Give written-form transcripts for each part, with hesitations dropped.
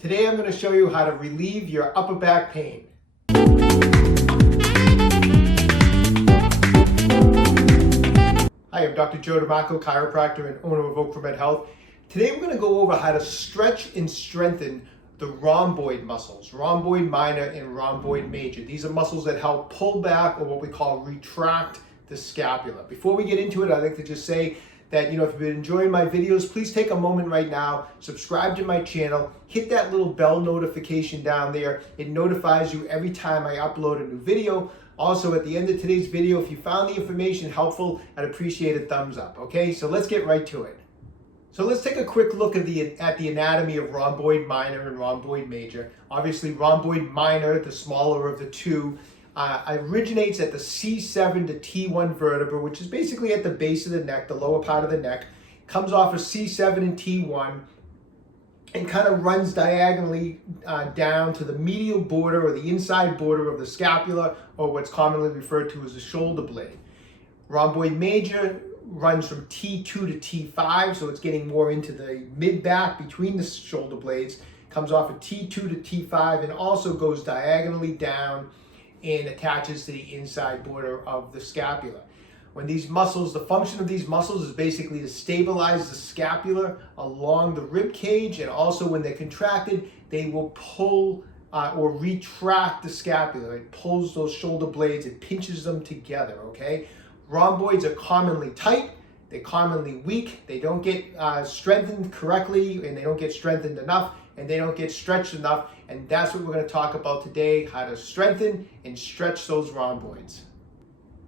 Today I'm going to show you how to relieve your upper back pain. Hi, I'm Dr. Joe DeMarco, chiropractor and owner of OcraMed Health. Today we're going to go over how to stretch and strengthen the rhomboid muscles, rhomboid minor and rhomboid major. These are muscles that help pull back, or what we call retract, the scapula. Before we get into it, I'd like to just say that, if you've been enjoying my videos, please take a moment right now, subscribe to my channel, hit that little bell notification down there. It notifies you every time I upload a new video. Also, at the end of today's video, if you found the information helpful, I'd appreciate a thumbs up, okay? So let's get right to it. So let's take a quick look at the anatomy of rhomboid minor and rhomboid major. Obviously, rhomboid minor, the smaller of the two, originates at the C7 to T1 vertebra, which is basically at the base of the neck, the lower part of the neck, comes off of C7 and T1, and kind of runs diagonally down to the medial border or the inside border of the scapula, or what's commonly referred to as the shoulder blade. Rhomboid major runs from T2 to T5, so it's getting more into the mid-back between the shoulder blades, comes off of T2 to T5, and also goes diagonally down and attaches to the inside border of the scapula. When these muscles, the function of these muscles is basically to stabilize the scapula along the rib cage, and also when they're contracted, they will pull or retract the scapula. It pulls those shoulder blades, it pinches them together, okay? Rhomboids are commonly tight, they're commonly weak, they don't get strengthened correctly, and they don't get strengthened enough, and they don't get stretched enough, and that's what we're going to talk about today, how to strengthen and stretch those rhomboids.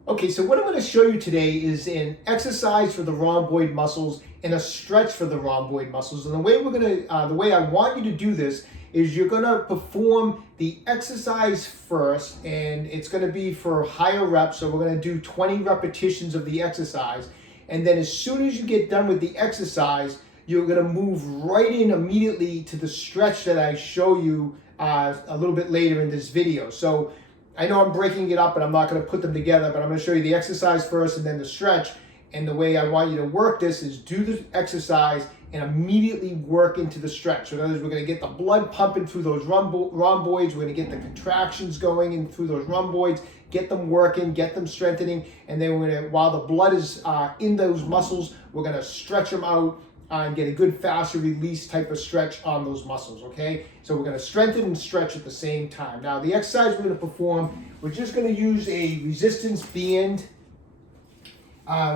Okay, so what I'm going to show you today is an exercise for the rhomboid muscles and a stretch for the rhomboid muscles. And the way the way I want you to do this is you're going to perform the exercise first, and it's going to be for higher reps. So we're going to do 20 repetitions of the exercise, and then as soon as you get done with the exercise, you're going to move right in immediately to the stretch that I show you a little bit later in this video. So I know I'm breaking it up and I'm not going to put them together, but I'm going to show you the exercise first and then the stretch. And the way I want you to work this is do the exercise and immediately work into the stretch. So in other words, we're going to get the blood pumping through those rhomboids. We're going to get the contractions going in through those rhomboids, get them working, get them strengthening. And then while the blood is in those muscles, we're going to stretch them out and get a good faster release type of stretch on those muscles, okay? So we're going to strengthen and stretch at the same time. Now the exercise we're going to perform, we're just going to use a resistance band,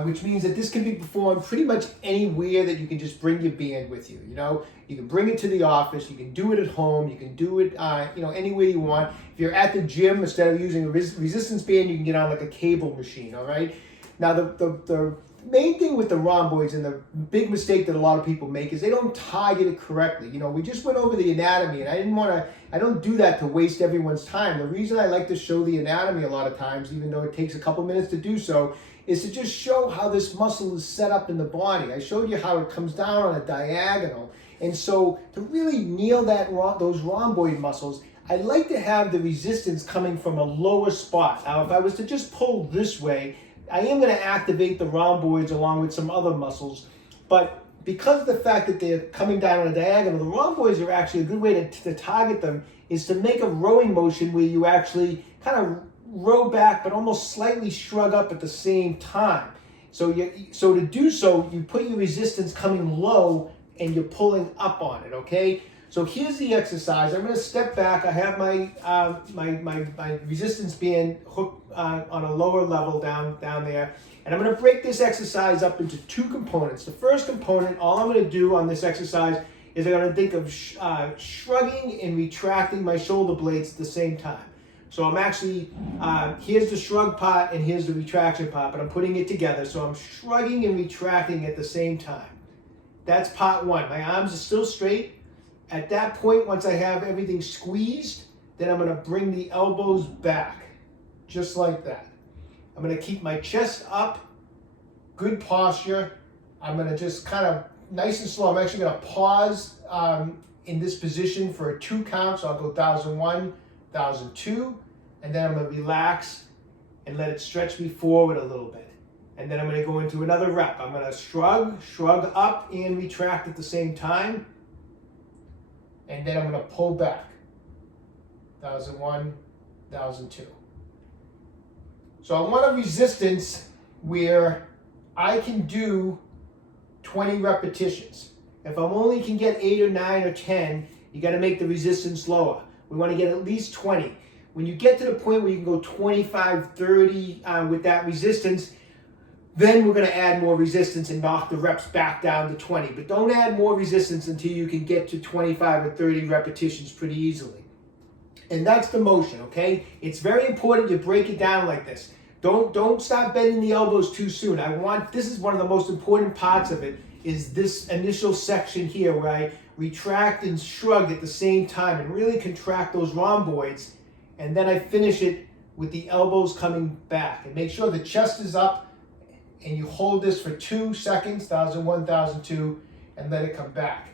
which means that this can be performed pretty much anywhere that you can just bring your band with you. You can bring it to the office, you can do it at home, you can do it anywhere you want. If you're at the gym, instead of using a resistance band, you can get on like a cable machine, all right? Now the main thing with the rhomboids, and the big mistake that a lot of people make, is they don't target it correctly. We just went over the anatomy, and I don't do that to waste everyone's time. The reason I like to show the anatomy a lot of times, even though it takes a couple minutes to do so, is to just show how this muscle is set up in the body. I showed you how it comes down on a diagonal. And so to really nail those rhomboid muscles, I like to have the resistance coming from a lower spot. Now, if I was to just pull this way, I am going to activate the rhomboids along with some other muscles, but because of the fact that they're coming down on a diagonal, the rhomboids are actually a good way to target them is to make a rowing motion where you actually kind of row back but almost slightly shrug up at the same time. So to do so, you put your resistance coming low and you're pulling up on it, okay? So here's the exercise. I'm going to step back. I have my resistance band hooked on a lower level down there. And I'm going to break this exercise up into two components. The first component, all I'm going to do on this exercise is I'm going to think of shrugging and retracting my shoulder blades at the same time. So I'm actually, here's the shrug part and here's the retraction part, but I'm putting it together. So I'm shrugging and retracting at the same time. That's part one. My arms are still straight. At that point, once I have everything squeezed, then I'm going to bring the elbows back, just like that. I'm going to keep my chest up, good posture. I'm going to just kind of nice and slow. I'm actually going to pause in this position for a 2 count. So I'll go 1001, 1002, and then I'm going to relax and let it stretch me forward a little bit. And then I'm going to go into another rep. I'm going to shrug up and retract at the same time. and then I'm going to pull back. 1,001, 1,002. So I want a resistance where I can do 20 repetitions. If I only can get 8 or 9 or 10, you got to make the resistance lower. We want to get at least 20. When you get to the point where you can go 25, 30 with that resistance, then we're going to add more resistance and knock the reps back down to 20. But don't add more resistance until you can get to 25 or 30 repetitions pretty easily. And that's the motion, okay? It's very important you break it down like this. Don't start bending the elbows too soon. This is one of the most important parts of it, is this initial section here where I retract and shrug at the same time and really contract those rhomboids. And then I finish it with the elbows coming back. And make sure the chest is up, and you hold this for 2 seconds, 1,001, 1,002, and let it come back.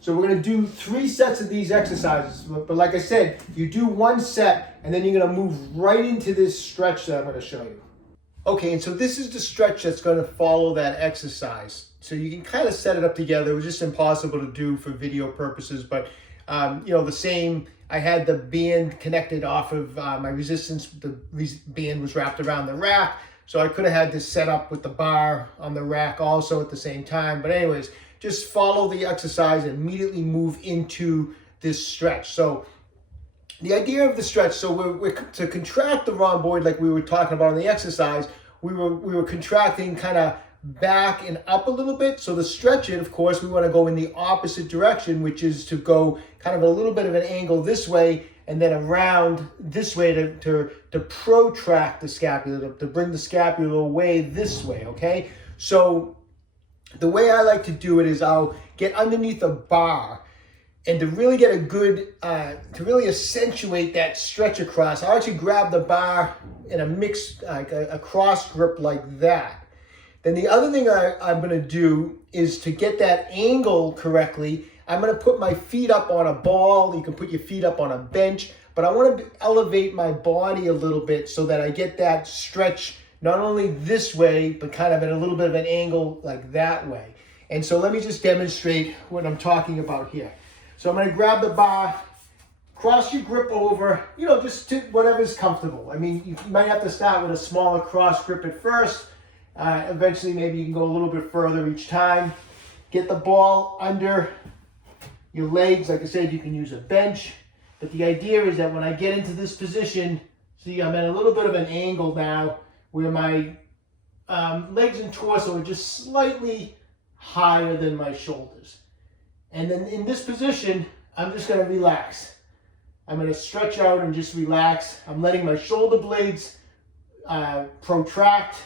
So we're going to do 3 sets of these exercises. But like I said, you do 1 set, and then you're going to move right into this stretch that I'm going to show you. Okay, and so this is the stretch that's going to follow that exercise. So you can kind of set it up together. It was just impossible to do for video purposes, but the same. I had the band connected off of my resistance. The band was wrapped around the rack, so I could have had this set up with the bar on the rack also at the same time. But anyways, just follow the exercise and immediately move into this stretch. So the idea of the stretch, so we're to contract the rhomboid like we were talking about in the exercise, we were contracting kind of back and up a little bit. So to stretch it, of course, we want to go in the opposite direction, which is to go kind of a little bit of an angle this way and then around this way to protract the scapula, to bring the scapula away this way, okay? So the way I like to do it is I'll get underneath a bar, and to really get a good, to really accentuate that stretch across, I'll actually grab the bar in a mixed, like a cross grip like that. Then the other thing I'm going to do is to get that angle correctly, I'm going to put my feet up on a ball. You can put your feet up on a bench, but I want to elevate my body a little bit so that I get that stretch not only this way, but kind of at a little bit of an angle like that way. And so let me just demonstrate what I'm talking about here. So I'm going to grab the bar, cross your grip over, just to whatever's comfortable. I mean, you might have to start with a smaller cross grip at first. Eventually, maybe you can go a little bit further each time. Get the ball under your legs. Like I said, you can use a bench. But the idea is that when I get into this position, see, I'm at a little bit of an angle now where my legs and torso are just slightly higher than my shoulders. And then in this position, I'm just going to relax. I'm going to stretch out and just relax. I'm letting my shoulder blades protract.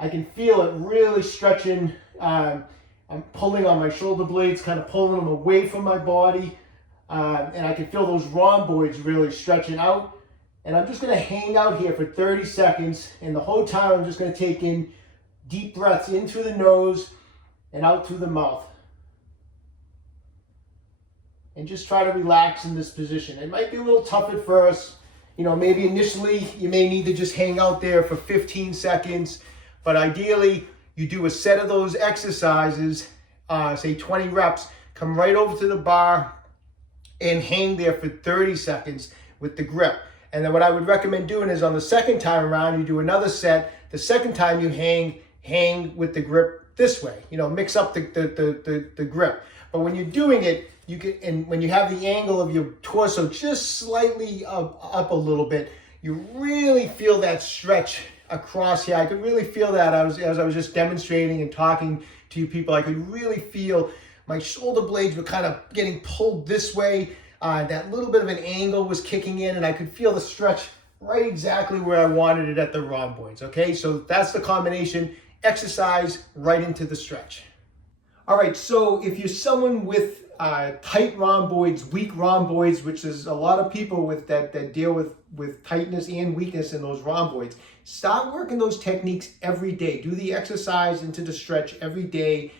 I can feel it really stretching. I'm pulling on my shoulder blades, kind of pulling them away from my body. And I can feel those rhomboids really stretching out. And I'm just going to hang out here for 30 seconds. And the whole time, I'm just going to take in deep breaths in through the nose and out through the mouth. And just try to relax in this position. It might be a little tough at first. Maybe initially you may need to just hang out there for 15 seconds. But ideally, you do a set of those exercises, say 20 reps, come right over to the bar and hang there for 30 seconds with the grip. And then what I would recommend doing is on the second time around, you do another set. The second time you hang with the grip this way. Mix up the grip. But when you're doing it, and when you have the angle of your torso just slightly up a little bit, you really feel that stretch across here. I could really feel that as I was just demonstrating and talking to you people. I could really feel my shoulder blades were kind of getting pulled this way. That little bit of an angle was kicking in, and I could feel the stretch right exactly where I wanted it at the rhomboids. Okay, so that's the combination. Exercise right into the stretch. All right, so if you're someone with tight rhomboids, weak rhomboids, which is a lot of people with that deal with tightness and weakness in those rhomboids, start working those techniques every day. Do the exercise into the stretch every day.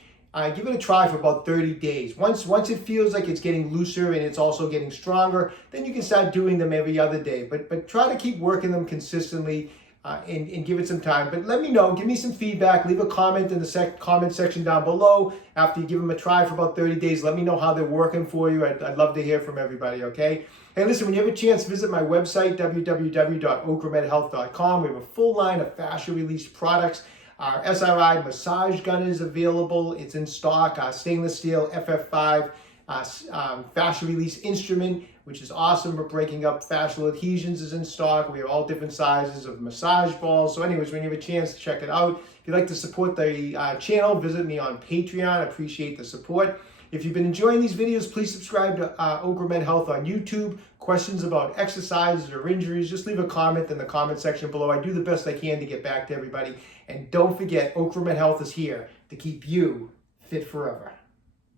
Give it a try for about 30 days. Once it feels like it's getting looser and it's also getting stronger, then you can start doing them every other day. But try to keep working them consistently. and give it some time. But let me know, give me some feedback, leave a comment in the comment section down below. After you give them a try for about 30 days, let me know how they're working for you. I'd love to hear from everybody, okay? Hey, listen, when you have a chance, visit my website, www.OcraMedHealth.com. We have a full line of fascia release products. Our SRI massage gun is available. It's in stock. Our stainless steel FF5 fascia release instrument, which is awesome for breaking up fascial adhesions, is in stock. We have all different sizes of massage balls. So anyways, when you have a chance, check it out. If you'd like to support the channel, visit me on Patreon. I appreciate the support. If you've been enjoying these videos, please subscribe to OcraMed Health on YouTube. Questions about exercises or injuries, just leave a comment in the comment section below. I do the best I can to get back to everybody. And don't forget, OcraMed Health is here to keep you fit forever.